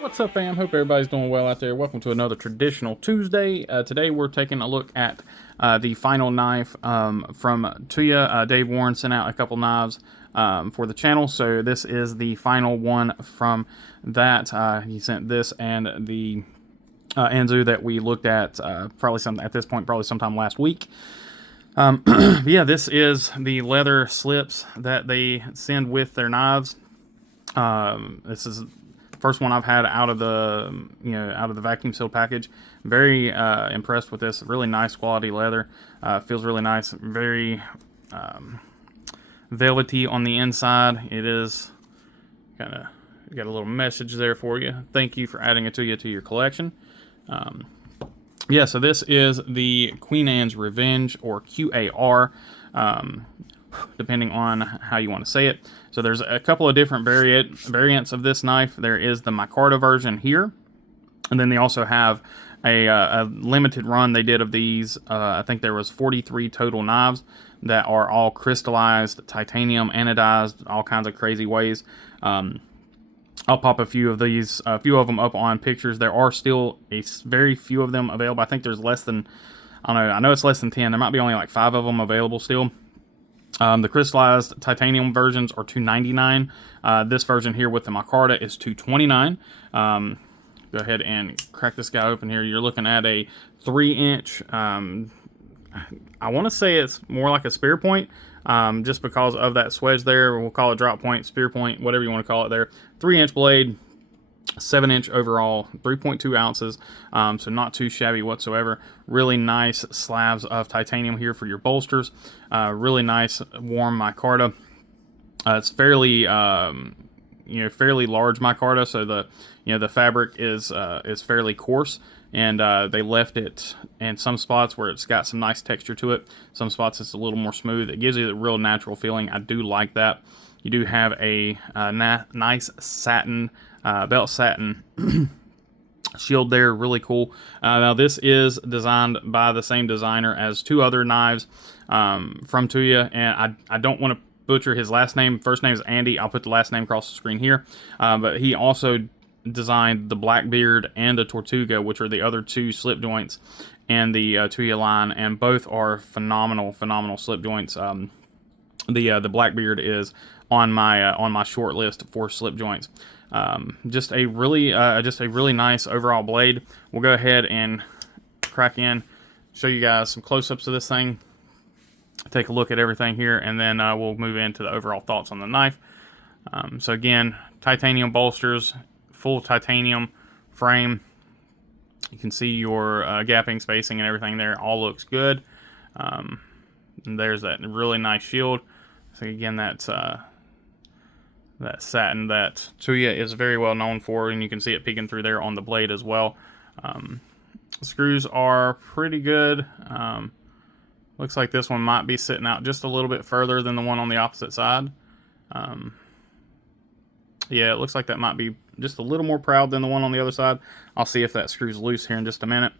What's up, fam? Hope everybody's doing well out there. Welcome to another traditional Tuesday. Today we're taking a look at the final knife from Tuya. Dave Warren sent out a couple knives for the channel, so this is the final one from that. He sent this and the Anzu that we looked at at this point probably sometime last week. Yeah, this is the leather slips that they send with their knives. This is first one I've had out of the vacuum sealed package. Very impressed with this. Really nice quality leather. Feels really nice. Very velvety on the inside. It is kind of got a little message there for you. Thank you for adding it to your collection. Yeah, so this is the Queen Anne's Revenge, or Q.A.R. Depending on how you want to say it. So there's a couple of different variants of this knife. There is the micarta version here, and then they also have a limited run they did of these. I think there was 43 total knives that are all crystallized titanium, anodized, all kinds of crazy ways. I'll pop a few of them up on pictures. There are still very few of them available. I think there's less than, I know it's less than 10. There might be only like 5 of them available still. The crystallized titanium versions are $299. This version here with the micarta is $229. Go ahead and crack this guy open here. You're looking at a 3-inch. I want to say it's more like a spear point, just because of that swedge there. We'll call it drop point, spear point, whatever you want to call it there. 3-inch blade. 7-inch overall, 3.2 ounces, so not too shabby whatsoever. Really nice slabs of titanium here for your bolsters. Really nice warm micarta. It's fairly fairly large micarta, so the fabric is fairly coarse, and they left it in some spots where it's got some nice texture to it. Some spots it's a little more smooth. It gives you the real natural feeling. I do like that. You do have a nice satin belt satin shield there, really cool. Now this is designed by the same designer as 2 other knives from Tuya, and I don't want to butcher his last name. First name is Andy. I'll put the last name across the screen here. But he also designed the Blackbeard and the Tortuga, which are the other 2 slip joints and the Tuya line, and both are phenomenal slip joints. The Blackbeard is on my short list for slip joints. Just a really nice overall blade. We'll go ahead and crack in, show you guys some close-ups of this thing, take a look at everything here, and then we'll move into the overall thoughts on the knife. So again, titanium bolsters, full titanium frame. You can see your gapping, spacing, and everything there. All looks good. And there's that really nice shield. So again, that's that satin that Tuya is very well known for, and you can see it peeking through there on the blade as well. Screws are pretty good. Looks like this one might be sitting out just a little bit further than the one on the opposite side. Yeah, it looks like that might be just a little more proud than the one on the other side. I'll see if that screw's loose here in just a minute.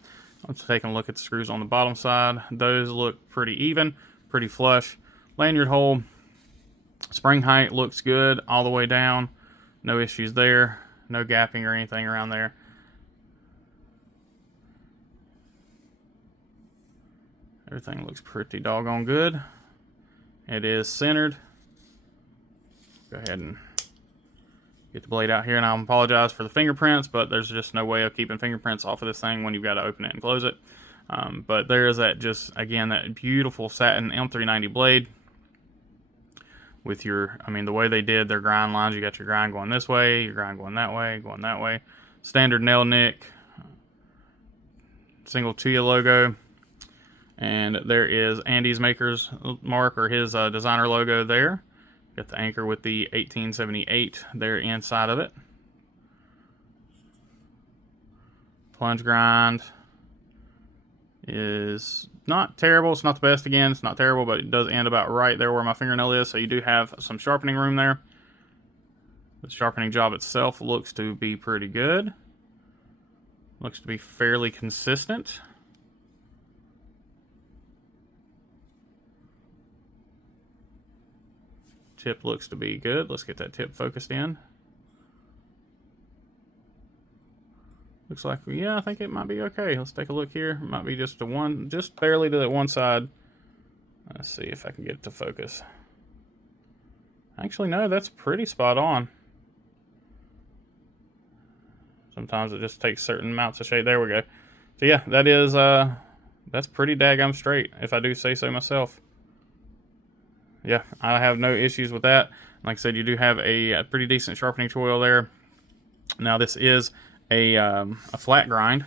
Let's take a look at the screws on the bottom side. Those look pretty even, pretty flush. Lanyard hole. Spring height looks good all the way down. No issues there. No gapping or anything around there. Everything looks pretty doggone good. It is centered. Go ahead and get the blade out here, and I apologize for the fingerprints, but there's just no way of keeping fingerprints off of this thing when you've got to open it and close it. But there is that, just again, that beautiful satin M390 blade. With the way they did their grind lines, you got your grind going this way, your grind going that way. Standard nail nick, single Tuya logo, and there is Andy's maker's mark, or his designer logo there. Got the anchor with the 1878 there inside of it. Plunge grind is not terrible. It's not the best, again. It's not terrible, but it does end about right there where my fingernail is, so you do have some sharpening room there. The sharpening job itself looks to be pretty good. Looks to be fairly consistent. Tip looks to be good. Let's get that tip focused in. Looks like, yeah, I think it might be okay. Let's take a look here. It might be just to one, just barely to that one side. Let's see if I can get it to focus. Actually, no, that's pretty spot on. Sometimes it just takes certain amounts of shade. There we go. So yeah, that is, that's pretty daggum straight, if I do say so myself. Yeah, I have no issues with that. Like I said, you do have a pretty decent sharpening choil there. Now this is a flat grind.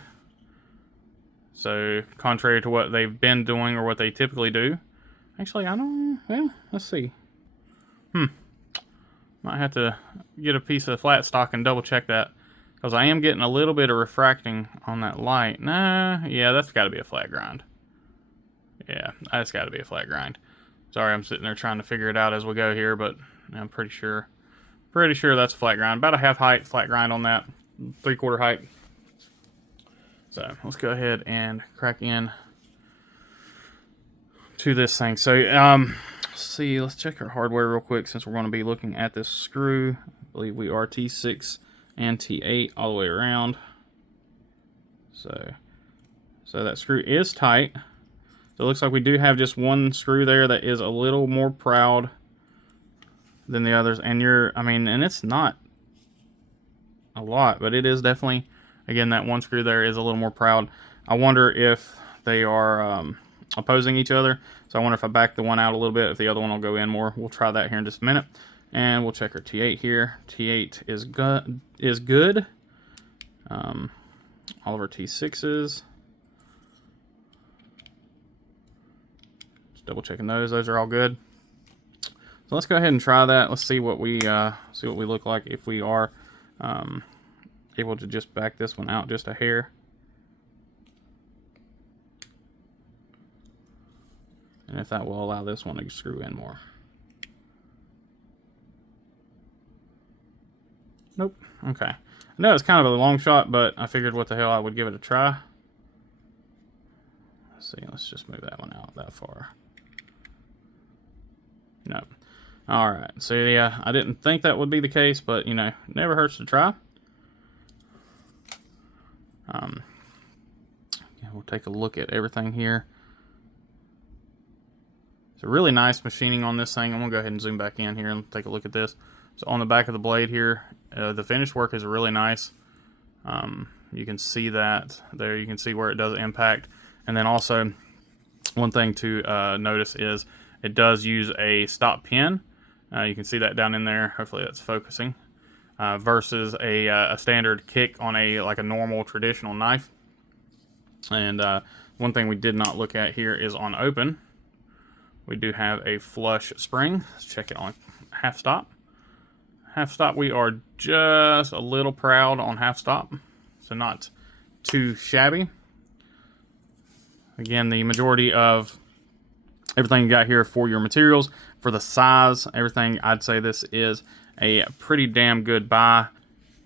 So contrary to what they've been doing or what they typically do. Actually, I don't, well, let's see. Might have to get a piece of flat stock and double check that. Because I am getting a little bit of refracting on that light. Nah, yeah, that's got to be a flat grind. Yeah, that's got to be a flat grind. Sorry, I'm sitting there trying to figure it out as we go here, but I'm pretty sure that's a flat grind. About a half height flat grind on that, 3/4 height. So let's go ahead and crack in to this thing. So let's see, let's check our hardware real quick since we're going to be looking at this screw. I believe we are T6 and T8 all the way around. So that screw is tight. So it looks like we do have just one screw there that is a little more proud than the others. And and it's not a lot, but it is definitely, again, that one screw there is a little more proud. I wonder if they are opposing each other. So I wonder if I back the one out a little bit, if the other one will go in more. We'll try that here in just a minute. And we'll check our T8 here. T8 is good. All of our T6s. Just double checking those. Those are all good. So let's go ahead and try that. Let's see what we look like if we are able to just back this one out just a hair. And if that will allow this one to screw in more. Nope. Okay. I know it's kind of a long shot, but I figured what the hell, I would give it a try. Let's see. Let's just move that one out that far. Nope. Alright. So yeah, I didn't think that would be the case, but you know, never hurts to try. Yeah, we'll take a look at everything here. It's a really nice machining on this thing. I'm going to go ahead and zoom back in here and take a look at this. So on the back of the blade here, the finish work is really nice. You can see that there. You can see where it does impact. And then also, one thing to notice is it does use a stop pin. You can see that down in there. Hopefully that's focusing. Versus a standard kick on like a normal traditional knife. And one thing we did not look at here is on open. We do have a flush spring. Let's check it on half stop. Half stop, we are just a little proud on half stop, so not too shabby. Again, the majority of everything you got here for your materials, for the size, everything, I'd say this is a pretty damn good buy.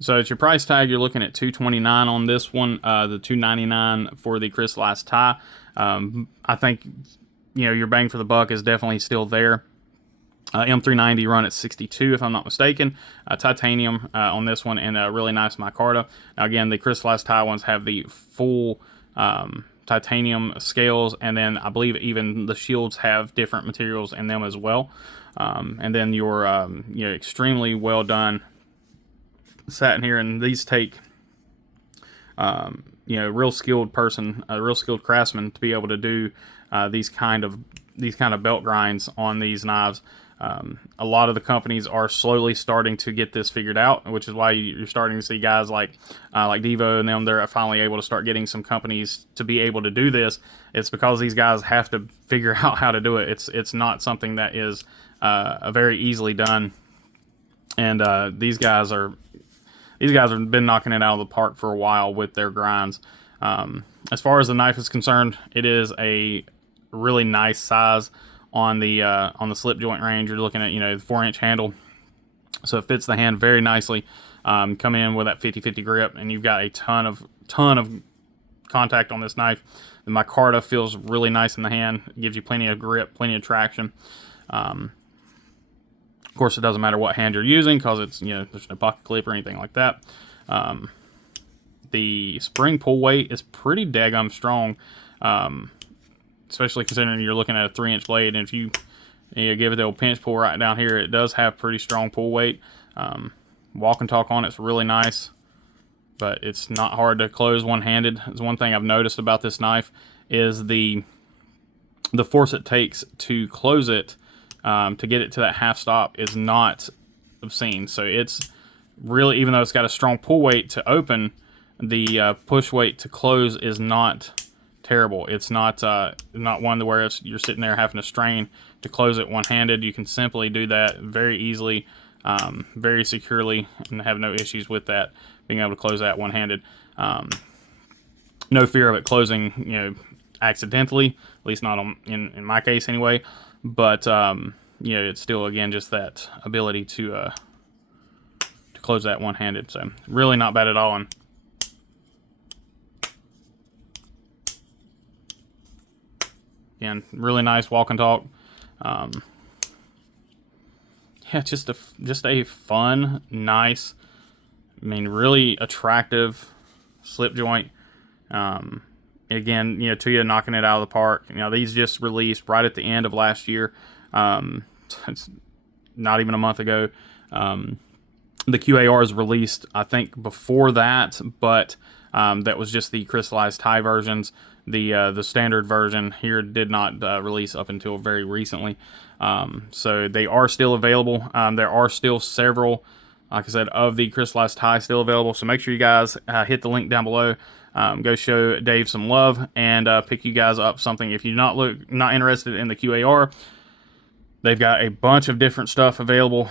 So at your price tag, you're looking at $229 on this one, the $299 for the crystallized tie. I think, you know, your bang for the buck is definitely still there. M390 run at 62 if I'm not mistaken. Titanium on this one, and a really nice micarta. Now again, the crystallized tie ones have the full titanium scales, and then I believe even the shields have different materials in them as well. And then your extremely well done satin here, and these take real skilled person, a real skilled craftsman to be able to do these kind of belt grinds on these knives. A lot of the companies are slowly starting to get this figured out, which is why you're starting to see guys like Devo and them. They're finally able to start getting some companies to be able to do this. It's because these guys have to figure out how to do it. It's not something that is very easily done. And these guys have been knocking it out of the park for a while with their grinds. As far as the knife is concerned, it is a really nice size. On the Slipjoint range, you're looking at, the 4-inch handle, so it fits the hand very nicely. Come in with that 50-50 grip, and you've got a ton of contact on this knife. The micarta feels really nice in the hand. It gives you plenty of grip, plenty of traction. Of course, it doesn't matter what hand you're using because it's there's no pocket clip or anything like that. the spring pull weight is pretty daggum strong, especially considering you're looking at a 3-inch blade. And if you give it the old pinch pull right down here, it does have pretty strong pull weight. Walk and talk on it's really nice, but it's not hard to close one-handed. It's one thing I've noticed about this knife is the force it takes to close it, to get it to that half stop, is not obscene. So it's really, even though it's got a strong pull weight to open, the push weight to close is not terrible. It's not one where you're sitting there having to strain to close it one-handed. You can simply do that very easily, very securely, and have no issues with that, being able to close that one-handed. No fear of it closing, accidentally, at least not in my case anyway. But it's still, again, just that ability to close that one-handed. So really not bad at all. And again, really nice walk and talk. Yeah, just a fun, nice, really attractive slip joint. Again, Tuya knocking it out of the park. These just released right at the end of last year. It's not even a month ago. The Q.A.R is released, I think, before that, but that was just the crystallized tie versions. The standard version here did not release up until very recently. So they are still available. There are still several, like I said, of the crystallized tie still available. So make sure you guys hit the link down below. Go show Dave some love and pick you guys up something. If you're not interested in the Q.A.R, they've got a bunch of different stuff available.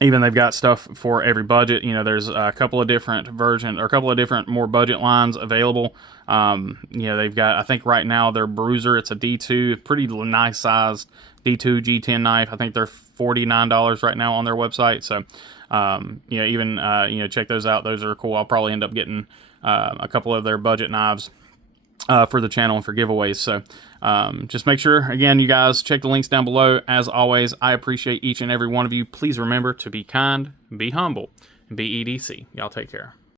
Even they've got stuff for every budget. There's a couple of different versions, or a couple of different more budget lines available. They've got, I think right now, their bruiser, it's a D2, pretty nice sized D2 G10 knife. I think they're $49 right now on their website. So, check those out. Those are cool. I'll probably end up getting a couple of their budget knives for the channel and for giveaways. So just make sure, again, you guys check the links down below. As always, I appreciate each and every one of you. Please remember to be kind, be humble, and be EDC. Y'all take care.